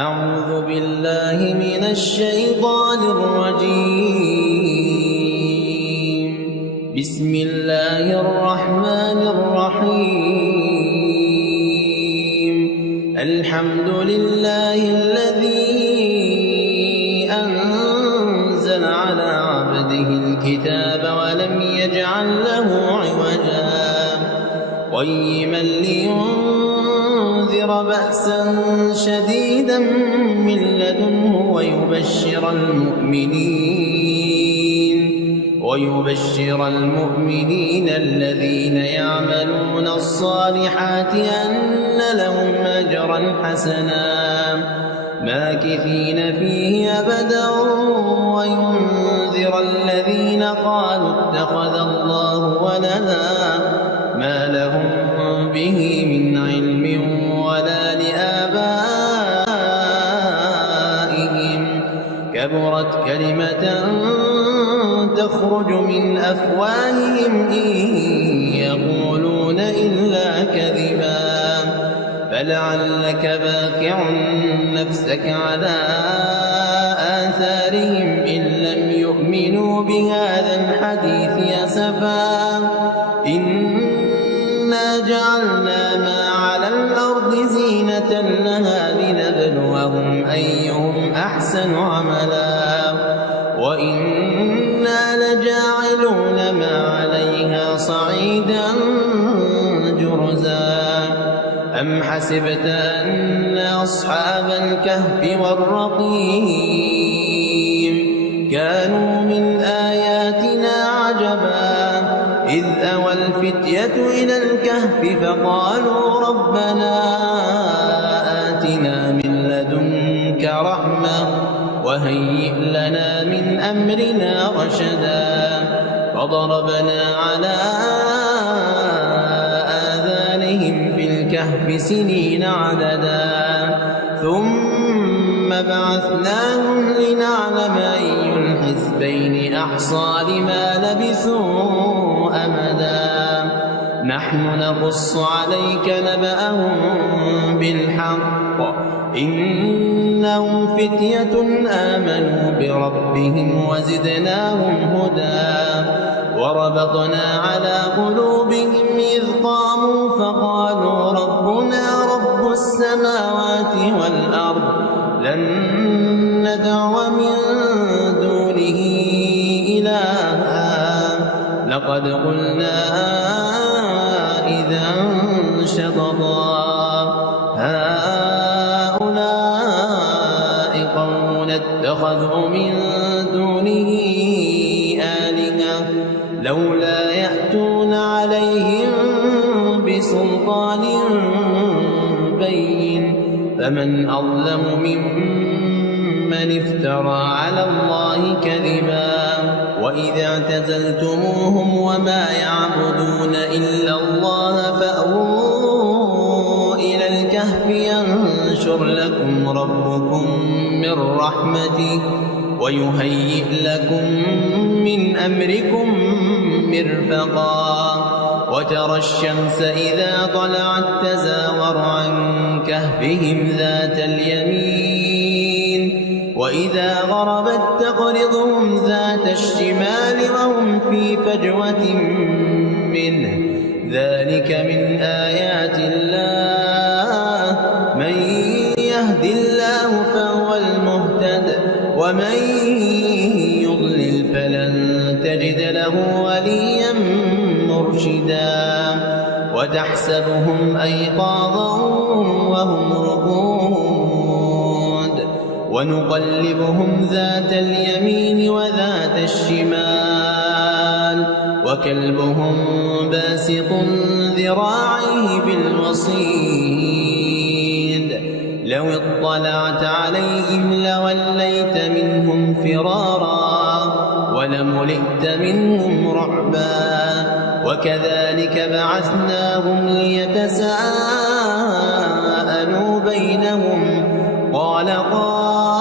أعوذ بالله من الشيطان الرجيم. بسم الله الرحمن الرحيم. الحمد لله الذي أنزل على عبده الكتاب ولم يجعل له عوجا قيما لينذر بأسا شديدا من لدنه ويبشر المؤمنين الذين يعملون الصالحات أن لهم أجرا حسنا ماكثين فيه أبدا وينذر الذين قالوا اتخذ الله ولدا ما لهم به من علم ولا لآبائهم كبرت كلمة تخرج من أفواههم إن يقولون إلا كذبا فلعلك باخع نفسك على آثارهم إن لم يؤمنوا بهذا الحديث أسفا إنا جعلنا ما على الأرض زينة لها لنبلوهم أيهم أحسن عملا وإنا لجاعلون ما عليها صعيدا جرزا أم حسبت أن أصحاب الكهف والرقيم كانوا من آياتنا عجبا إذ أوى الفتية إلى الكهف فقالوا ربنا آتنا من لدنك رحمة وهيئ لنا من أمرنا رشدا فضربنا على آذانهم في الكهف سنين عددا ثم بعثناهم لنعلم أي الحزبين أحصى لما لبثوا أمدا نحن نقص عليك نبأهم بالحق إنهم فتية آمنوا بربهم وزدناهم هدى وربطنا على قلوبهم إذ قاموا فقالوا ربنا رب السماوات والأرض لن ندعو من دونه إلها لقد قلنا إذا شططا هؤلاء قوم اتخذوا من دونه آلهة لولا يأتون عليهم بسلطان بين فمن أظلم ممن افترى على الله كذبا وإذا اعتزلتموهم وما يعبدون إلا الله فأووا إلى الكهف ينشر لكم ربكم من رحمته ويهيئ لكم من أمركم مرفقا وترى الشمس إذا طلعت تزاور عن كهفهم ذات اليمين وإذا غربت تقرضهم ذات الشمال وهم في فجوة منه ذلك من آيات الله من يهد الله فهو المهتد ومن يضلل فلن تجد له وليا مرشدا وتحسبهم أيقاظا وهم رقود ونقلبهم ذات اليمين وذات الشمال وكلبهم باسط ذراعيه بالوصيد لو اطلعت عليهم لوليت منهم فرارا ولملئت منهم رعبا وكذلك بعثناهم ليتساءلوا بينهم قال قائل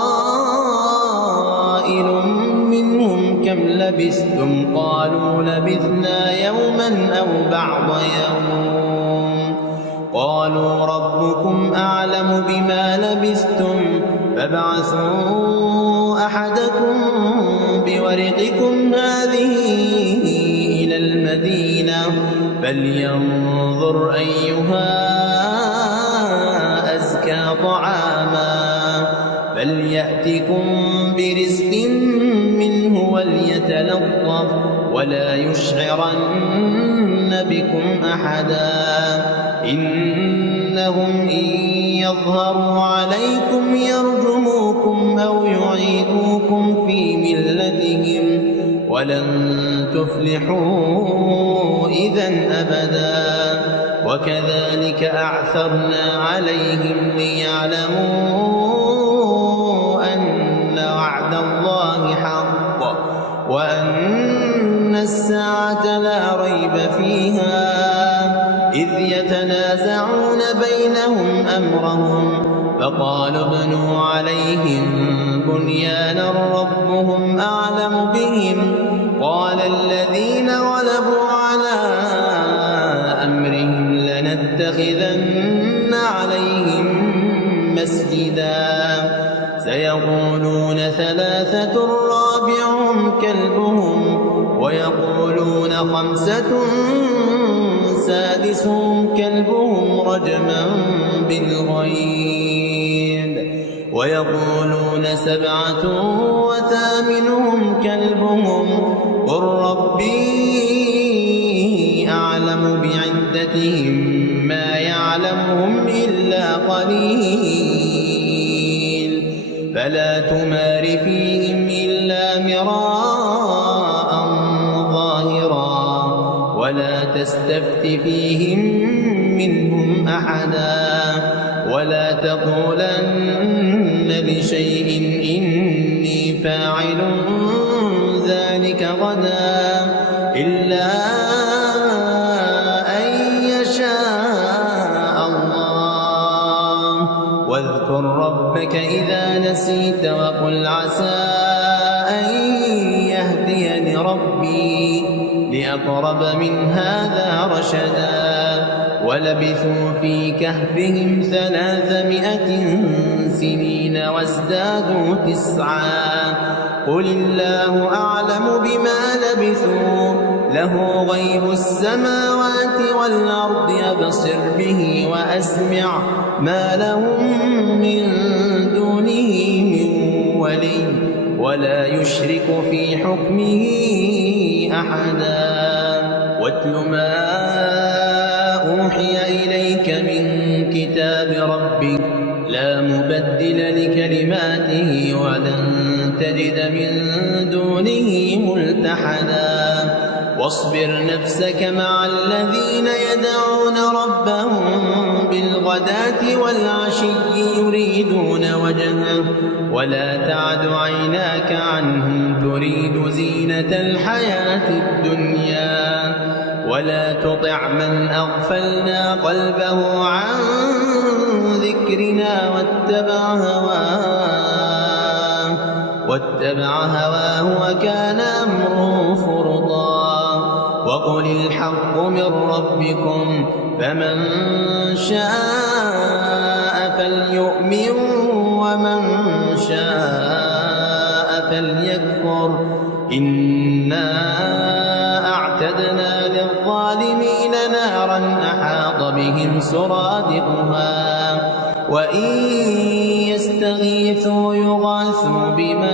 منهم كم لبثتم قالوا لبثنا يوما أو بعض يوم قالوا ربكم أعلم بما لبثتم فابعثوا أحدكم بورقكم هذه إلى المدينة فلينظر أيها أزكى طعاما فليأتكم برزق منه وليتلطف ولا يشعرن بكم أحدا إنهم إن يظهروا عليكم يرجموكم أو يعيدوكم في ملتهم ولن تفلحوا إذا أبدا وكذلك أعثرنا عليهم ليعلموا أن وعد الله حق وأن الساعة لا ريب فيها إذ يتنازعون بينهم أمرهم فقالوا ابنوا عليهم بنيانا ربهم أعلم بهم قال الذين غلبوا على أمرهم لنتخذن عليهم مسجدا سيقولون ثلاثة رابعهم كلبهم ويقولون خمسة سادسهم كلبهم رجما بالغيب ويقولون سبعة وثامنهم كلبهم قل ربي أعلم بعدتهم ما يعلمهم إلا قليل فلا تمار فيهم إلا مراء ظاهرا ولا تستفت فيهم منهم أحدا ولا تقولن لشيء إني فاعل ذلك غدا إلا أن يشاء الله واذكر ربك إذا نسيت وقل عسى أن يهديني ربي لأقرب من هذا رشدا ولبثوا في كهفهم 300 سنين وازدادوا 9 قل الله أعلم بما لبثوا له غيب السماوات والأرض أبصر به وأسمع ما لهم من دونه من ولي ولا يشرك في حكمه أحدا واتل ما أوحي إليك من كتاب ربك لا مبدل لكلماته ولن تجد من دونه ملتحدا واصبر نفسك مع الذين يدعون ربهم بالغداة والعشي يريدون وجهه ولا تعد عيناك عنهم تريد زينة الحياة الدنيا ولا تطع من أغفلنا قلبه عن ذكرنا واتبع هواه وكان أمره فرطا وقل الحق من ربكم فمن شاء فليؤمن ومن شاء فليكفر إنا أعتدنا للظالمين نارا أحاط بهم سرادقها وإن يستغيثوا يغاثوا بماء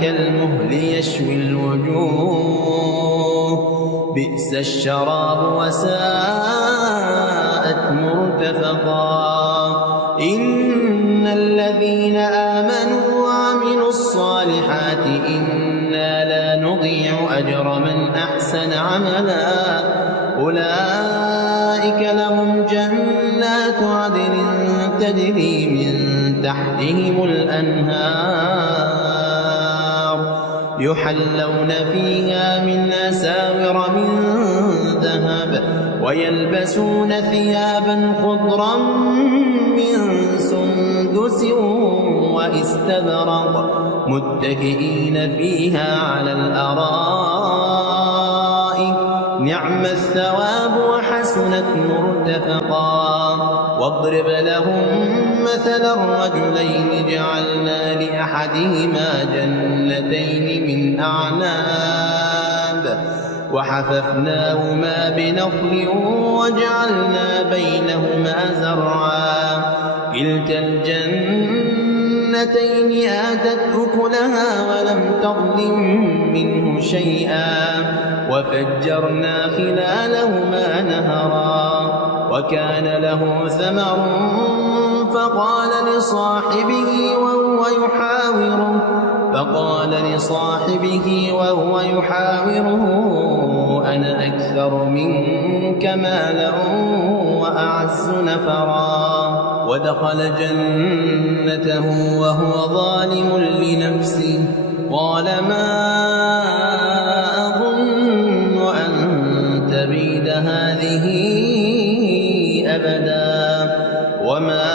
كالمهل يشوي الوجوه بئس الشراب وساءت مرتفقا إن الذين آمنوا وعملوا الصالحات إنا لا نضيع أجر من أحسن عملا أولئك لهم جنات عدن تجري من تحتهم الأنهار يحلون فيها من أساور من ذهب ويلبسون ثيابا خضرا من سندس واستبرق متكئين فيها على الأرائك نعم الثواب وحسنت مرتفقا واضرب لهم مثلا الرجلين جعلنا لأحدهما جنتين من أعناب وحففناهما بنخل وجعلنا بينهما زرعا كلتا الجنتين آتت أكلها ولم تظلم منه شيئا وفجرنا خلالهما نهرا وكان له ثمر فقال لصاحبه وهو يحاوره أنا أكثر منك مالا وأعز نفرا ودخل جنته وهو ظالم لنفسه قال ما أظن أن تبيد هذه أبدا وما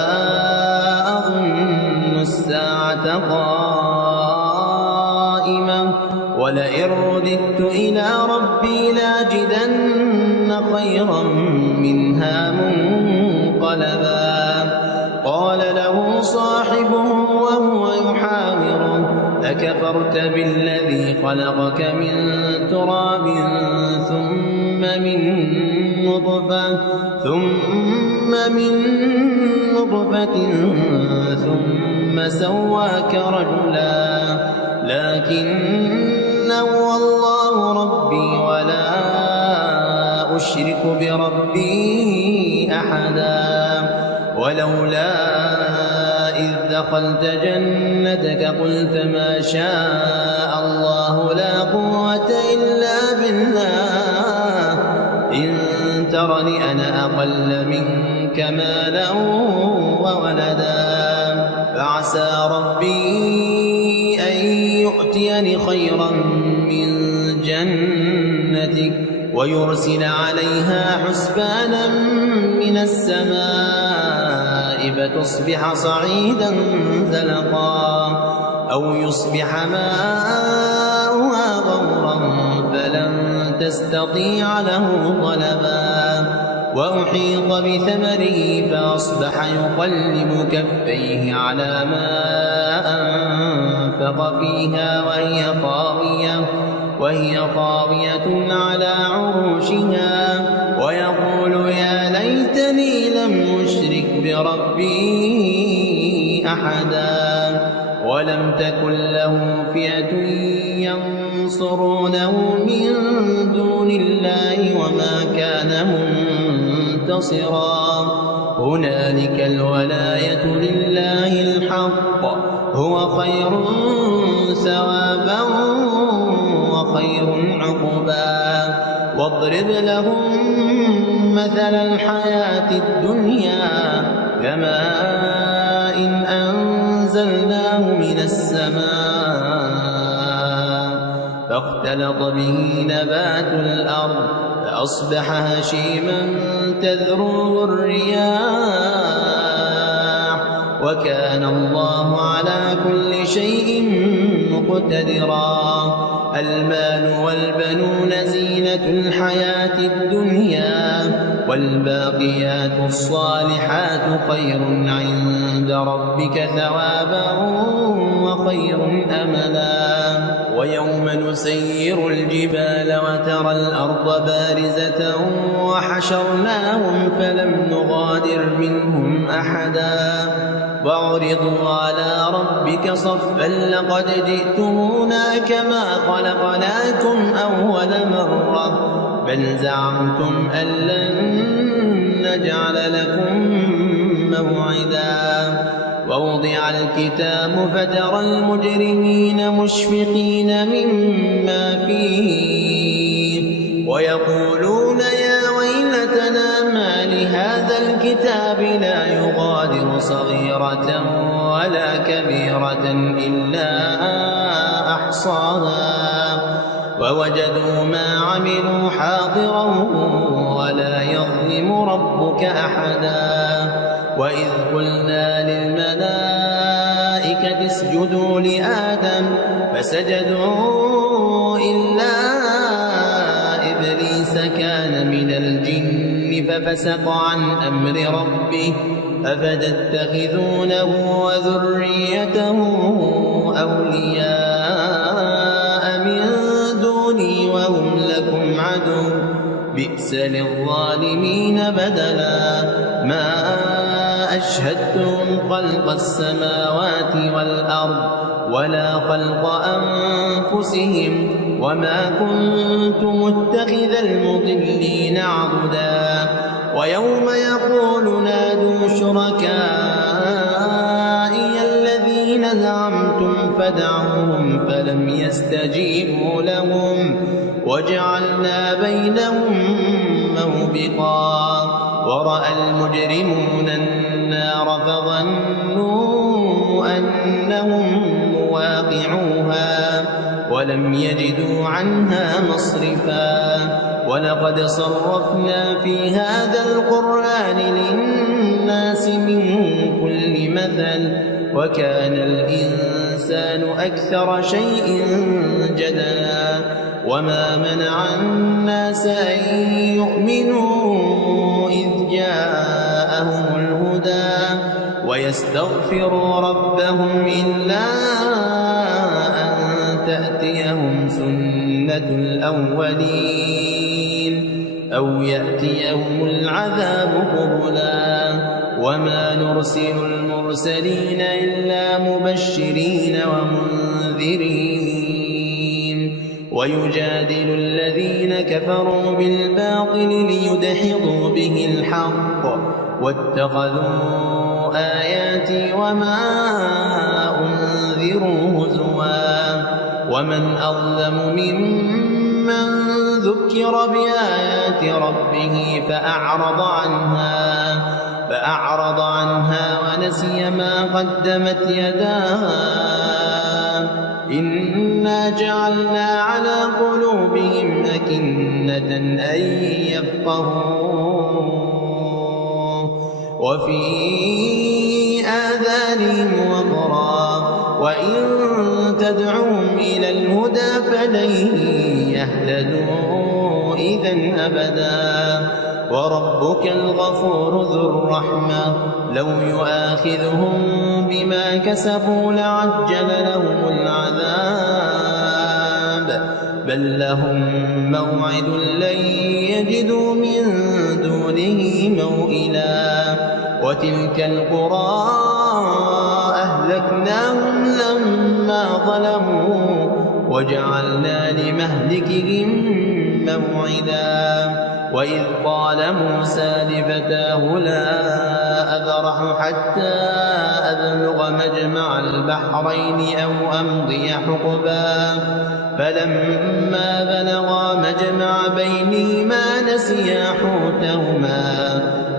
أظن الساعة قائمة ولئن رددت إلى ربي لاجدن خيرا منها منقلبا قال له صاحبه وهو يحاوره أكفرت بالذي خلقك من تراب ثم من نطفة ثم سواك رجلا لكن هو الله ربي ولا أشرك بربي أحدا ولولا إذ دخلت جنتك قلت ما شاء الله لا قوة إلا بالله إن ترني أنا أقل منك مالا وولدا فعسى ربي أن يؤتيني خيرا من جنتك ويرسل عليها حسبانا من السماء فتصبح صعيدا زلقا أو يصبح ماؤها غورا فلن تستطيع له طلبا وأحيط بثمره فأصبح يقلب كفيه على ما أنفق فيها وهي خاوية على عروشها ويقول يا ليتني لم أشرك بربي أحدا ولم تكن له فئة ينصرونه من دون الله وما كان منتصرا هنالك الولاية لله الحق هو خير ثوابا وخير عقبا واضرب لهم مثل الحياة الدنيا كماء إن أنزلناه من السماء فاختلط به نبات الأرض فأصبح هشيما تذروه الرياح وكان الله على كل شيء مقتدرا المال والبنون زينة الحياة الدنيا والباقيات الصالحات خير عند ربك ثوابا وخير أملا ويوم نسير الجبال وترى الأرض بارزة وحشرناهم فلم نغادر منهم أحدا وعرضوا على ربك صفا لقد جئتمونا كما خلقناكم أول مرة بل زعمتم أن لن نجعل لكم موعدا ووضع الكتاب فترى المجرمين مشفقين مما فيه ويقولون يا ويلتنا ما لهذا الكتاب لا يغادر صغيرة ولا كبيرة إلا أحصاها ووجدوا ما عملوا حاضرا ولا يظلم ربك أحدا وإذ قلنا للملائكة اسجدوا لآدم فسجدوا إلا إبليس كان ففسق عن أمر ربه أفتتخذونه وذريته أولياء من دوني وهم لكم عدو بئس للظالمين بدلا ما أشهدتهم خلق السماوات والأرض ولا خلق أنفسهم وما كنت متخذ المضلين عضدا ويوم يقول نادوا شركائي الذين زعمتم فدعوهم فلم يستجيبوا لهم وجعلنا بينهم موبقا ورأى المجرمون النار فظنوا أنهم مواقعوها ولم يجدوا عنها مصرفا ولقد صرفنا في هذا القرآن للناس من كل مثل وكان الإنسان أكثر شيء جدلا وما منع الناس أن يؤمنوا إذ جاءهم الهدى ويستغفروا ربهم إلا أن تأتيهم سنة الأولين أو يأتيهم العذاب قبلا وما نرسل المرسلين إلا مبشرين ومنذرين ويجادل الذين كفروا بالباطل ليدحضوا به الحق واتخذوا آياتي وما أنذروا هزوا ومن أظلم ممن ذكر بآيات ربه فأعرض عنها ونسي ما قدمت يداه إنا جعلنا على قلوبهم أكنة أن يفقهوه وفي آذانهم وقرا وإن تدعوهم إلى الهدى فلن يهتدوا إذن أبدا وربك الغفور ذو الرحمة لو يؤاخذهم بما كسبوا لعجل لهم العذاب بل لهم موعد لن يجدوا من دونه موئلا وتلك القرى أهلكناهم لما ظلموا وجعلنا لمهلكهم موعدا وإذ قال موسى لفتاه لا أبرح حتى أبلغ مجمع البحرين أو أمضي حقبا فلما بلغا مجمع بينهما نسيا حوتهما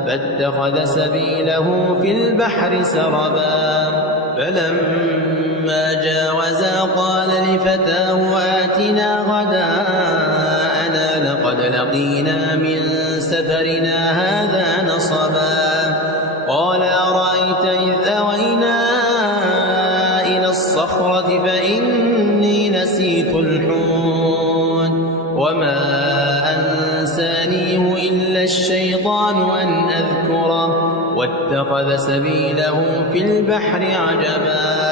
فاتخذ سبيله في البحر سربا فلما جاوزا قال لفتاه آتنا غداءنا لقد لقينا من سفرنا هذا نصبا قال أرأيت إذ أوينا إلى الصخرة فإني نسيت الحوت وما أنسانيه إلا الشيطان أن أذكره واتخذ سبيله في البحر عجبا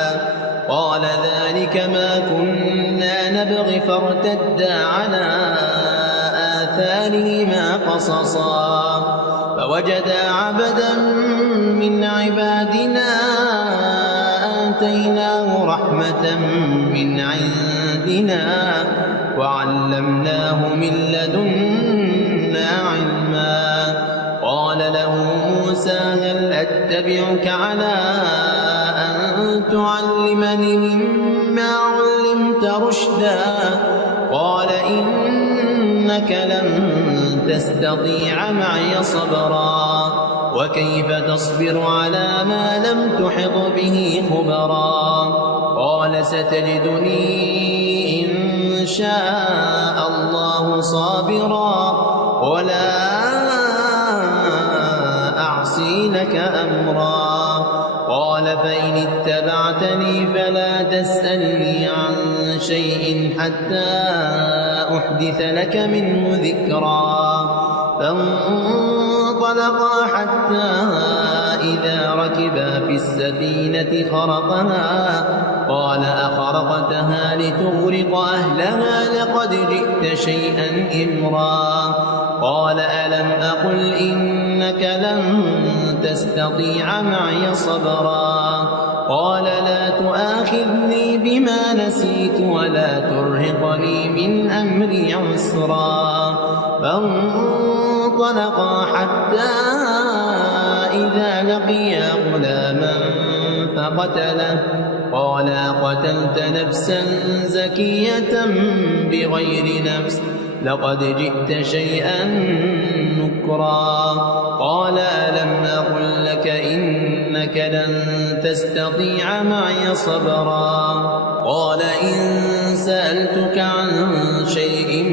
قال ذلك ما كنا نبغي فارتدا على آثارهما قصصا فوجدا عبدا من عبادنا آتيناه رحمة من عندنا وعلمناه من لدنا علما قال له موسى هل أتبعك على أن تعلمني مما علمت رشدا قال إنك لن تستطيع معي صبرا وكيف تصبر على ما لم تحط به خبرا قال ستجدني إن شاء الله صابرا ولا أعصي لك أمرا قال فإن اتبعتني فلا تسألني عن شيء حتى أحدث لك منه ذكرا فانطلقا فانطلقا حتى إذا ركبا في السفينة خرقها قال أخرقتها لتغرق أهلها لقد جئت شيئا إمرا قال ألم أقل إنك لن تستطيع معي صبرا قال لا تؤاخذني بما نسيت ولا ترهقني من أمري عسرا فانطلقا حتى إذا لقيا غلاما فقتله قال قتلت نفسا زكية بغير نفس لقد جئت شيئا نكرا قال ألم أقل لك إنك لن تستطيع معي صبرا قال إن سألتك عن شيء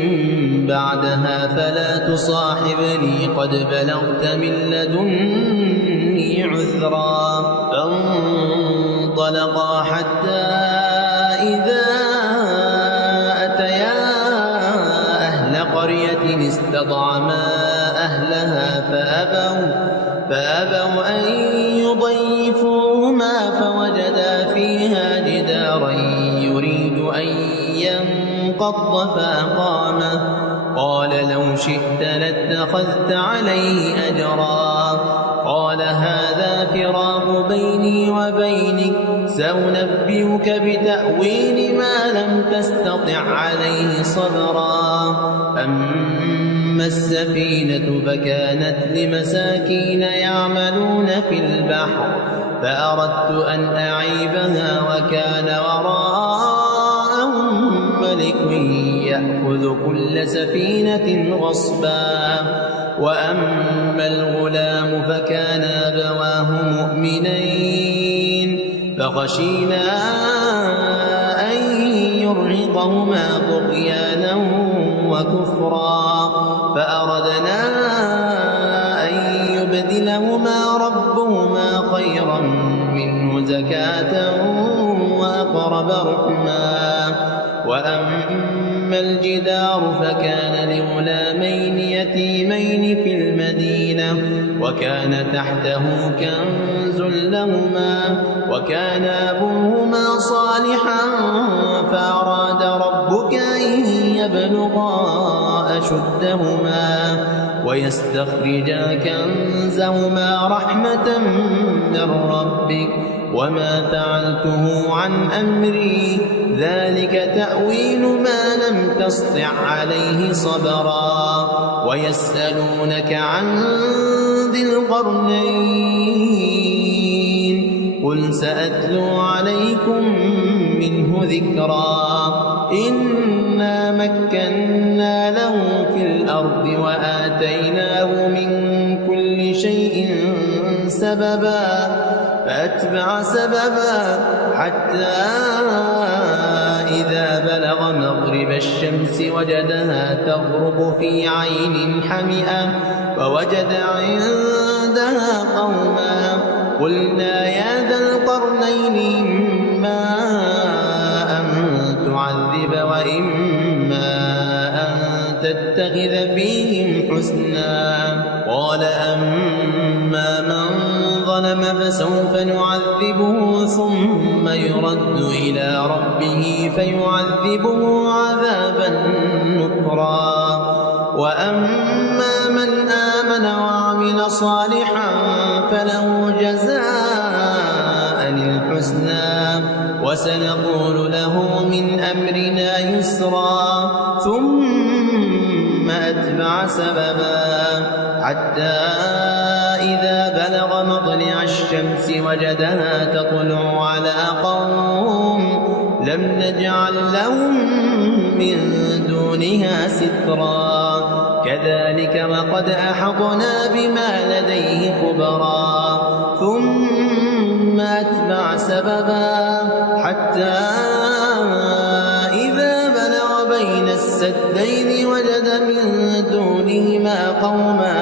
بعدها فلا تصاحبني قد بلغت من لدني عذرا فانطلقا حتى إذا أتيا أهل قرية استطعما أهلها فأبوا أن يضيفوهما فوجدا فيها جدارا يريد أن ينقض فأقامه قال لو شئت لاتخذت عليه أجرا قال هذا فراق بيني وبينك سأنبئك بتأويل ما لم تستطع عليه صبرا أما السفينة فكانت لمساكين يعملون في البحر فأردت أن أعيبها وكان وراءهم ملك يأخذ كل سفينة غصبا وأما الغلام فكان أبواه مؤمنين فخشينا أن يرهقهما طغيانا وكفرا فأردنا أن يبدلهما ربهما خيرا منه زكاة وأقرب رحما وأما الجدار فكان لغلامين يتيمين في المدينة وكان تحته كنز لهما وكان أبوهما صالحا فأراد ربك أن يبلغا أشدهما ويستخرجا كنزهما رحمة من ربك وما فعلته عن أمري ذلك تأويل ما لم تسطع عليه صبرا ويسألونك عن ذي القرنين قل سأتلو عليكم منه ذكرا إنا مكنا له في الأرض وآتيناه من كل شيء سببا فأتبع سببا حتى إذا بلغ مغرب الشمس وجدها تغرب في عين حمئة ووجد عندها قوما قلنا يا ذا القرنين إما أن تعذب وإما أن تتخذ فيهم حسنا قال أما من ظلم فسوف نعذبه ثم يرد إلى ربه فيعذبه عذابا نكرا وأما من آمن وعمل صالحا فله جزاء الحسنى وسنقول له من أمرنا يسرا ثم أتبع سببا حتى إذا بلغ مطلع الشمس وجدها تطلع على قوم لم نجعل لهم من دونها سترا كذلك وقد أحطنا بما لديه خبرا ثم أتبع سببا حتى إذا بلغ بين السدين وجد من دونهما قوما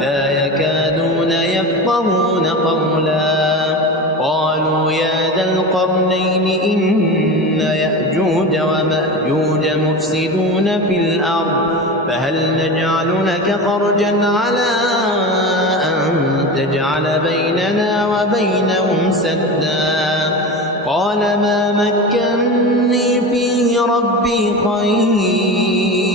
لا يكادون يفقهون قولا قالوا يا ذا القرنين إن يأجوج ومأجوج مفسدون في الأرض فهل نجعل لك خرجا على تجعل بيننا وبينهم سدا قال ما مكني فيه ربي خير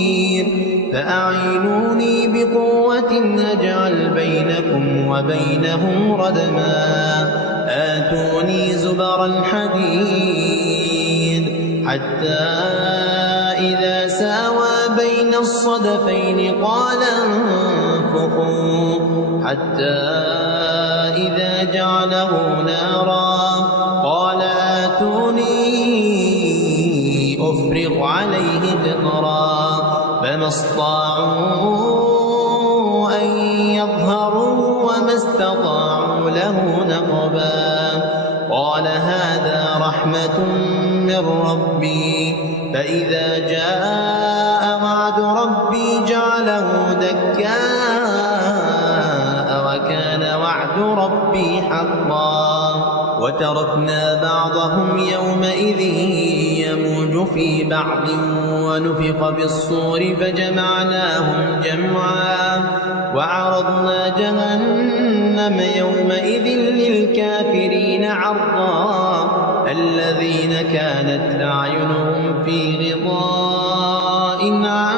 فأعينوني بقوة أجعل بينكم وبينهم ردما آتوني زبر الحديد حتى إذا ساوى بين الصدفين قال انفخوا حتى إذا جعله نارا قال آتوني أفرغ عليه قطرا فما استطاعوا أن يظهروا وما استطاعوا له نقبا قال هذا رحمة من ربي فإذا جاء وعد ربي جعله دكاء وكان وعد ربي حقا وتركنا بعضهم يومئذ يموج في بعض ونفخ بالصور فجمعناهم جمعا وعرضنا جهنم يومئذ للكافرين عرضا الذين كانت أعينهم في غطاء عن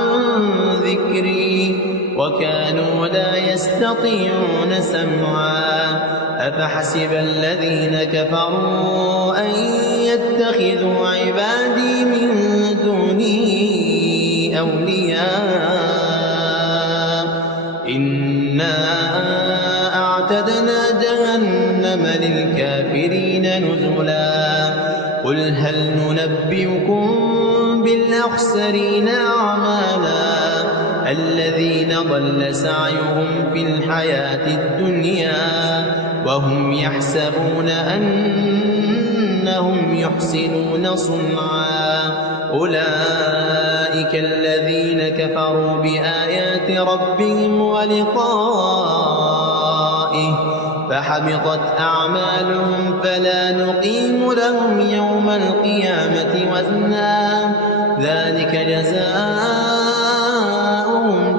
ذكري وكانوا لا يستطيعون سمعا أفحسب الذين كفروا أن يتخذوا عبادي من دوني أولياء إنا أعتدنا جهنم للكافرين نزلا قل هل ننبئكم بالأخسرين أعمالا الذين ضل سعيهم في الحياة الدنيا وهم يحسبون أنهم يحسنون صنعا أولئك الذين كفروا بآيات ربهم ولقائه فحبطت أعمالهم فلا نقيم لهم يوم القيامة وزنا ذلك جزاؤهم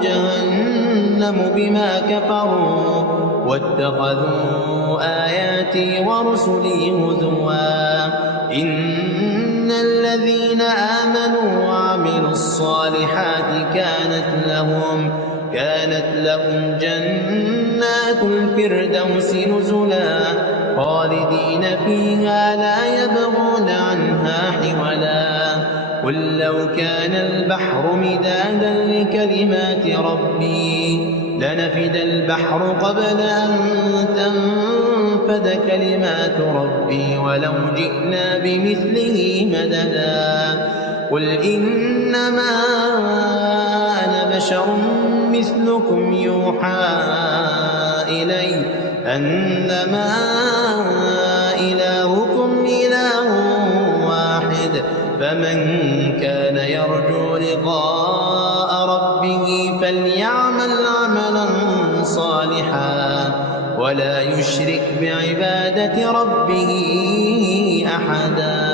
جهنم بما كفروا واتخذوا آياتي ورسلي هزوا إن الذين آمنوا وعملوا الصالحات كانت لهم جنات الفردوس نزلا خالدين فيها لا يبغون عنها حولا قل لو كان البحر مدادا لكلمات ربي لنفد البحر قبل أن تنفد كلمات ربي ولو جئنا بمثله مددا قل إنما أنا بشر مثلكم يوحى إلي أنما إلهكم إله واحد فمن كان يرجو لقاء ربه فليعمل عملا صالحا ولا يشرك بعبادة ربه أحدا.